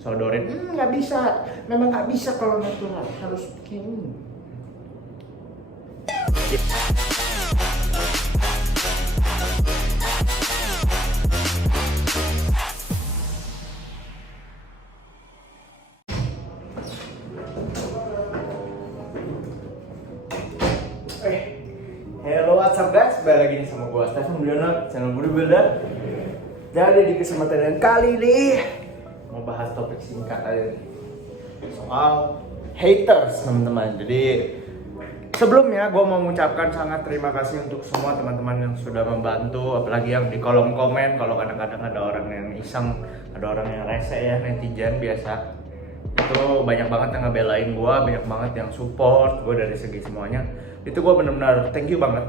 sodorin. Nggak bisa, memang nggak bisa kalau natural, harus begini. Hello, what's up guys? Balik lagi nih sama gue, Stefan Budiono, channel Bodybuilder. Jadi di kesempatan yang kali ini mau bahas topik singkat aja nih, soal haters teman-teman. Jadi sebelumnya gue mau mengucapkan sangat terima kasih untuk semua teman-teman yang sudah membantu, apalagi yang di kolom komen. Kalau kadang-kadang ada orang yang iseng, ada orang yang rese ya, netizen biasa. Itu banyak banget yang ngebelain gue, banyak banget yang support gue dari segi semuanya. Itu gue benar-benar thank you banget.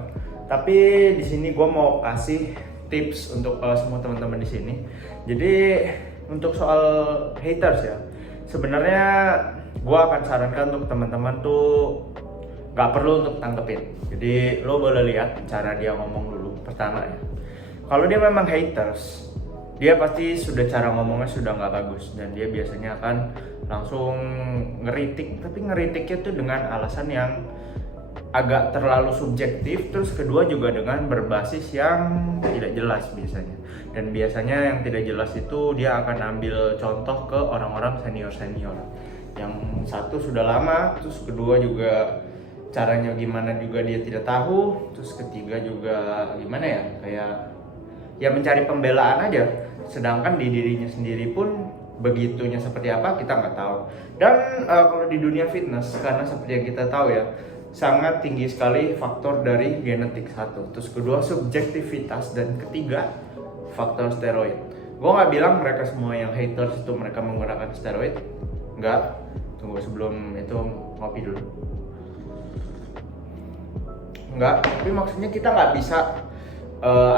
Tapi di sini gue mau kasih tips untuk semua teman-teman di sini. Jadi untuk soal haters ya, sebenarnya gue akan sarankan untuk teman-teman tuh gak perlu untuk tanggepin. Jadi lo boleh lihat cara dia ngomong dulu pertama ya. Kalau dia memang haters, dia pasti sudah cara ngomongnya sudah nggak bagus, dan dia biasanya akan langsung ngeritik, tapi ngeritiknya tuh dengan alasan yang agak terlalu subjektif. Terus kedua juga dengan berbasis yang tidak jelas biasanya, dan biasanya yang tidak jelas itu dia akan ambil contoh ke orang-orang senior yang satu sudah lama, terus kedua juga caranya gimana juga dia tidak tahu, terus ketiga juga gimana ya, kayak ya mencari pembelaan aja, sedangkan di dirinya sendiri pun begitunya seperti apa kita nggak tahu. Dan kalau di dunia fitness, karena seperti yang kita tahu ya, sangat tinggi sekali faktor dari genetik satu, terus kedua subjektivitas, dan ketiga faktor steroid. Gue nggak bilang mereka semua yang haters itu mereka menggunakan steroid, nggak. Tunggu, sebelum itu ngopi dulu. Nggak, tapi maksudnya kita nggak bisa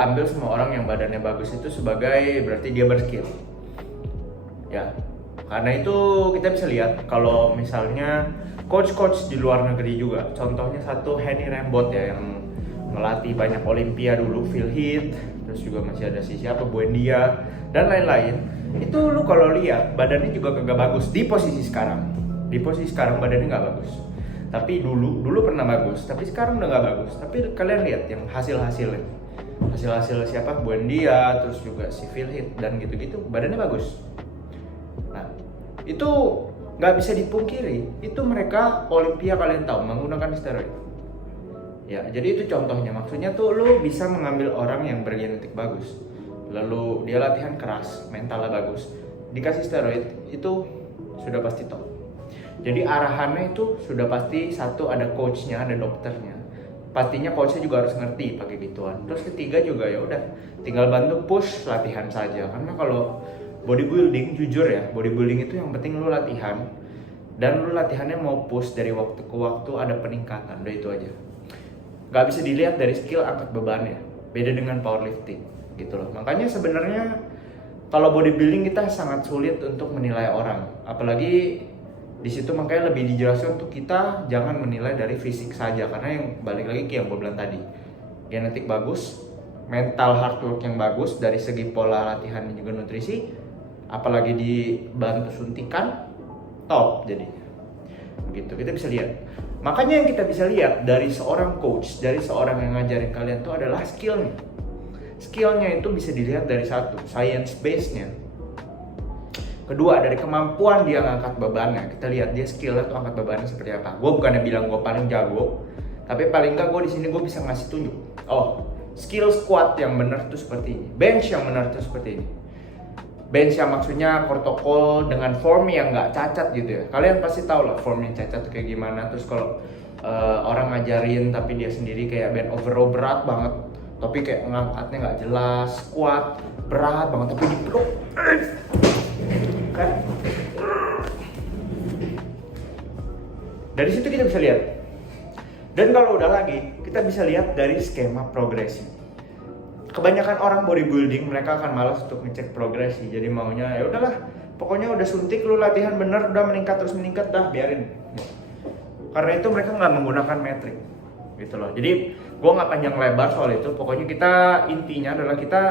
ambil semua orang yang badannya bagus itu sebagai berarti dia berskill ya. Karena itu kita bisa lihat kalau misalnya coach-coach di luar negeri juga, contohnya satu Henny Rambod ya, yang melatih banyak Olympia dulu, Phil Heath, terus juga masih ada si siapa, Buendia dan lain-lain. Itu lu kalau lihat badannya juga kagak bagus di posisi sekarang. Di posisi sekarang badannya nggak bagus. Tapi dulu pernah bagus, tapi sekarang udah nggak bagus. Tapi kalian lihat yang hasil-hasil siapa, Buendia, terus juga si Phil Heath dan gitu-gitu, badannya bagus. Nah, itu nggak bisa dipungkiri, itu mereka Olympia kalian tahu menggunakan steroid. Ya, jadi itu contohnya. Maksudnya tuh lu bisa mengambil orang yang bergenetik bagus, lalu dia latihan keras, mentalnya bagus, dikasih steroid, itu sudah pasti top. Jadi arahannya itu sudah pasti satu, ada coachnya, ada dokternya. Pastinya coachnya juga harus ngerti pakai gituan. Terus ketiga juga ya udah tinggal bantu push latihan saja. Karena kalau bodybuilding, jujur ya, bodybuilding itu yang penting lu latihan, dan lu latihannya mau push dari waktu ke waktu, ada peningkatan, udah itu aja. Gak bisa dilihat dari skill angkat bebannya, beda dengan powerlifting gitu loh. Makanya sebenarnya kalau bodybuilding kita sangat sulit untuk menilai orang, apalagi di situ. Makanya lebih dijelaskan untuk kita jangan menilai dari fisik saja, karena yang balik lagi ke yang gue bilang tadi, genetik bagus, mental hard work yang bagus, dari segi pola latihan dan juga nutrisi, apalagi dibantu suntikan, top jadinya. Begitu kita bisa lihat. Makanya yang kita bisa lihat dari seorang coach, dari seorang yang ngajarin kalian itu adalah skillnya. Skillnya itu bisa dilihat dari satu, science base-nya. Kedua, dari kemampuan dia ngangkat bebannya. Kita lihat dia skillnya tuh angkat bebannya seperti apa. Gue bukannya bilang gue paling jago, tapi paling nggak gue di sini gue bisa ngasih tunjuk. Oh, skill squat yang benar tuh seperti ini, bench yang benar tuh seperti ini. Bench yang maksudnya protokol dengan form yang nggak cacat gitu ya. Kalian pasti tahu lah form yang cacat kayak gimana. Terus kalau orang ngajarin tapi dia sendiri kayak bend over row berat banget, tapi kayak ngangkatnya nggak jelas, squat berat banget tapi dipeluk. Kan? Dari situ kita bisa lihat. Dan kalau udah lagi, kita bisa lihat dari skema progresi. Kebanyakan orang bodybuilding mereka akan malas untuk ngecek progresi. Jadi maunya ya udahlah, pokoknya udah suntik, lu latihan bener, udah meningkat terus meningkat, dah biarin. Karena itu mereka nggak menggunakan metrik, gitu loh. Jadi gua nggak panjang lebar soal itu. Pokoknya kita intinya adalah kita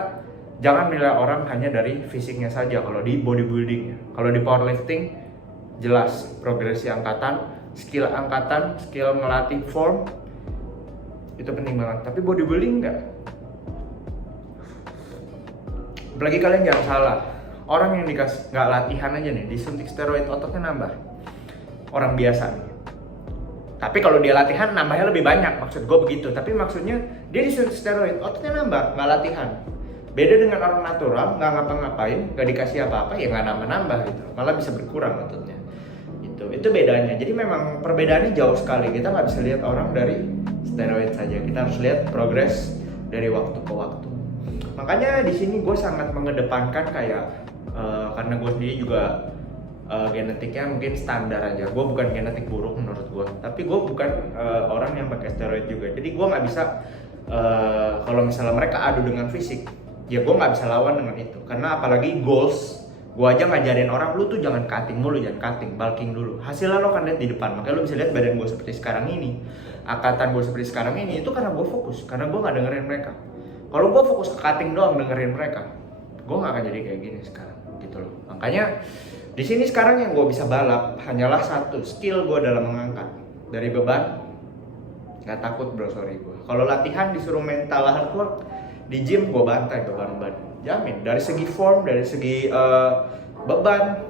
jangan nilai orang hanya dari fisiknya saja. Kalau di bodybuilding, kalau di powerlifting jelas progresi angkatan, skill ngelatih form itu penting banget. Tapi bodybuilding enggak. Apalagi kalian jangan salah, orang yang dikasih nggak latihan aja nih, disuntik steroid ototnya nambah. Orang biasa nih. Tapi kalau dia latihan nambahnya lebih banyak, maksud gue begitu. Tapi maksudnya dia disuntik steroid, ototnya nambah, nggak latihan. Beda dengan orang natural, nggak ngapa-ngapain, nggak dikasih apa-apa, ya nggak nambah-nambah gitu. Malah bisa berkurang ototnya. Itu bedanya. Jadi memang perbedaannya jauh sekali. Kita nggak bisa lihat orang dari steroid saja. Kita harus lihat progres dari waktu ke waktu. Makanya di sini gue sangat mengedepankan kayak karena gue sendiri juga genetiknya mungkin standar aja. Gue bukan genetik buruk menurut gue, tapi gue bukan orang yang pakai steroid juga. Jadi gue nggak bisa kalau misalnya mereka adu dengan fisik, ya gue nggak bisa lawan dengan itu. Karena apalagi goals, gue aja ngajarin orang, lu tuh jangan cutting mulu, jangan cutting, bulking dulu. Hasilnya lo kan lihat di depan. Makanya lo bisa lihat badan gue seperti sekarang ini, angkatan gue seperti sekarang ini, itu karena gue fokus, karena gue nggak dengerin mereka. Kalau gue fokus ke cutting doang dengerin mereka, gue nggak akan jadi kayak gini sekarang, gitu loh. Makanya di sini sekarang yang gue bisa balap hanyalah satu, skill gue dalam mengangkat dari beban. Nggak takut bro, sorry gue. Kalau latihan disuruh mental hard work di gym, gue bantai beban-beban. Jamin, dari segi form, dari segi beban,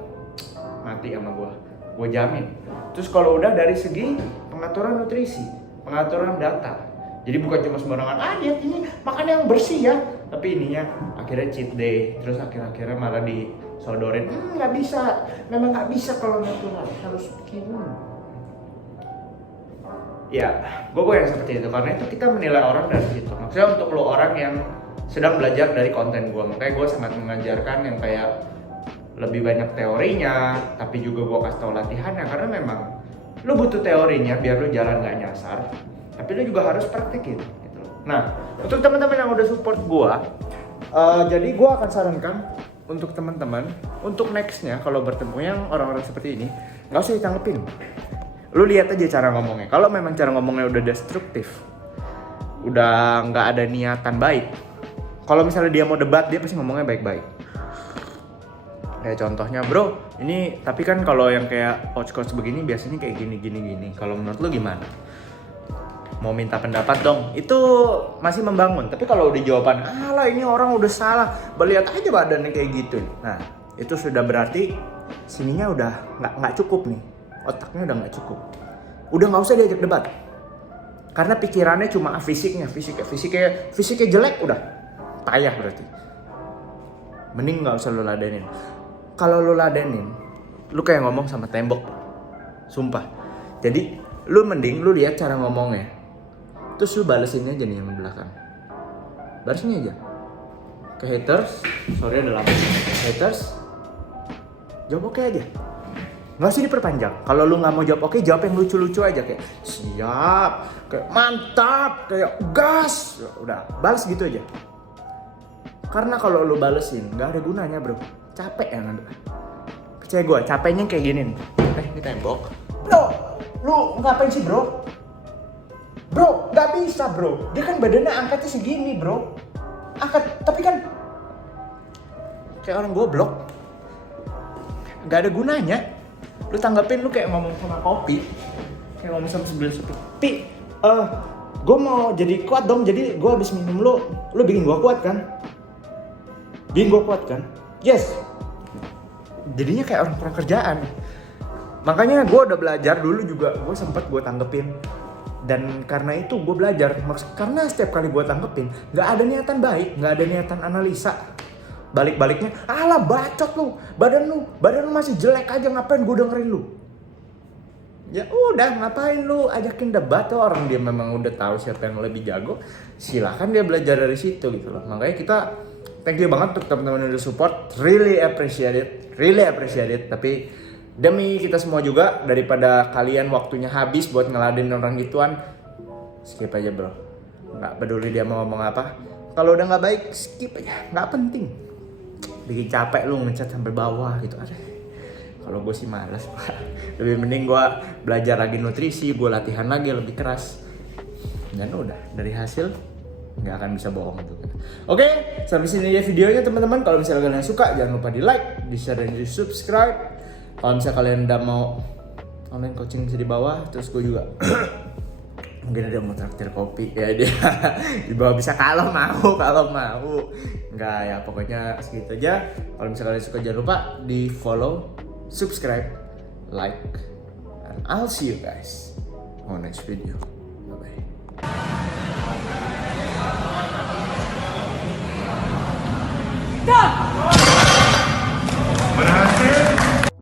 mati sama gue jamin. Terus kalau udah dari segi pengaturan nutrisi, pengaturan data. Jadi bukan cuma sembarangan, diet ini makan yang bersih ya. Tapi ininya akhirnya cheat day, terus akhirnya malah disodorin. Nggak bisa, memang nggak bisa kalau natural, harus begini. Ya, gue yang seperti itu. Karena itu kita menilai orang dari situ. Maksudnya untuk lo orang yang sedang belajar dari konten gue, makanya gue sangat mengajarkan yang kayak lebih banyak teorinya, tapi juga gue kasih tau latihannya. Karena memang lo butuh teorinya biar lo jalan nggak nyasar, tapi lo juga harus praktekin gitu. Nah, untuk teman-teman yang udah support gue, jadi gue akan sarankan untuk teman-teman, untuk nextnya kalau bertemu yang orang-orang seperti ini, nggak usah ditanggepin. Lu lihat aja cara ngomongnya. Kalau memang cara ngomongnya udah destruktif, udah nggak ada niatan baik, kalau misalnya dia mau debat, dia pasti ngomongnya baik-baik. Kayak contohnya, bro, ini tapi kan kalau yang kayak coach begini biasanya kayak gini. Kalau menurut lu gimana? Mau minta pendapat dong, itu masih membangun. Tapi kalau udah jawaban, alah ini orang udah salah, lihat aja badannya kayak gitu. Nah, itu sudah berarti sininya udah nggak cukup nih, otaknya udah nggak cukup. Udah nggak usah diajak debat, karena pikirannya cuma fisiknya jelek, udah payah berarti. Mending nggak usah lu ladenin. Kalau lu ladenin, lu kayak ngomong sama tembok, sumpah. Jadi lu mending lu lihat cara ngomongnya, terus lu balesin aja nih yang belakang. Balesin aja ke haters, sorry ada lama. Haters, jawab oke aja, nggak usah diperpanjang. Kalau lu nggak mau jawab oke, jawab yang lucu-lucu aja, kayak siap, kayak mantap, kayak gas. Udah, balas gitu aja. Karena kalau lu balesin nggak ada gunanya bro, capek ya ngaduk. Percaya gue, capeknya kayak gini nih. Ini tembok. Bro, lu ngapain sih bro? Bro, nggak bisa bro. Dia kan badannya angkatnya segini bro. Angkat, tapi kan kayak orang goblok. Nggak ada gunanya. Lu tanggapin, lu kayak ngomong sama kopi, kayak ngomong sama sebelah sepi. Pi, gue mau jadi kuat dong. Jadi gue habis minum lu bikin gue kuat kan? Bikin gue kuat kan? Yes. Jadinya kayak orang kurang kerjaan. Makanya gue udah belajar dulu juga, gue sempet gue tanggepin. Dan karena itu gue belajar, karena setiap kali gue tanggepin gak ada niatan baik, gak ada niatan analisa. Balik-baliknya, alah bacot lu, badan lu masih jelek aja, ngapain gue dengerin lu. Ya udah, ngapain lu ajakin debat tuh, orang dia memang udah tahu siapa yang lebih jago, silakan dia belajar dari situ gitu loh. Makanya kita thank you banget untuk teman-teman yang udah support, really appreciate it. Tapi demi kita semua juga, daripada kalian waktunya habis buat ngeladenin orang gituan, skip aja bro. Nggak peduli dia mau ngomong apa, kalau udah nggak baik skip aja, nggak penting. Bikin capek lu ngecat sampai bawah gitu aja. Kalau gue sih malas. Lebih mending gue belajar lagi nutrisi, gue latihan lagi lebih keras. Dan udah, dari hasil nggak akan bisa bohong juga. Oke, sampai sini ya videonya teman-teman. Kalau misalnya kalian suka, jangan lupa di like, di share, dan di subscribe. Kalau misalnya kalian udah mau online coaching bisa di bawah. Terus gue juga mungkin ada mau traktir kopi ya dia di bawah bisa kalau mau. Enggak ya, pokoknya segitu aja. Kalau misalnya kalian suka, jangan lupa di follow, subscribe, like, and I'll see you guys on next video.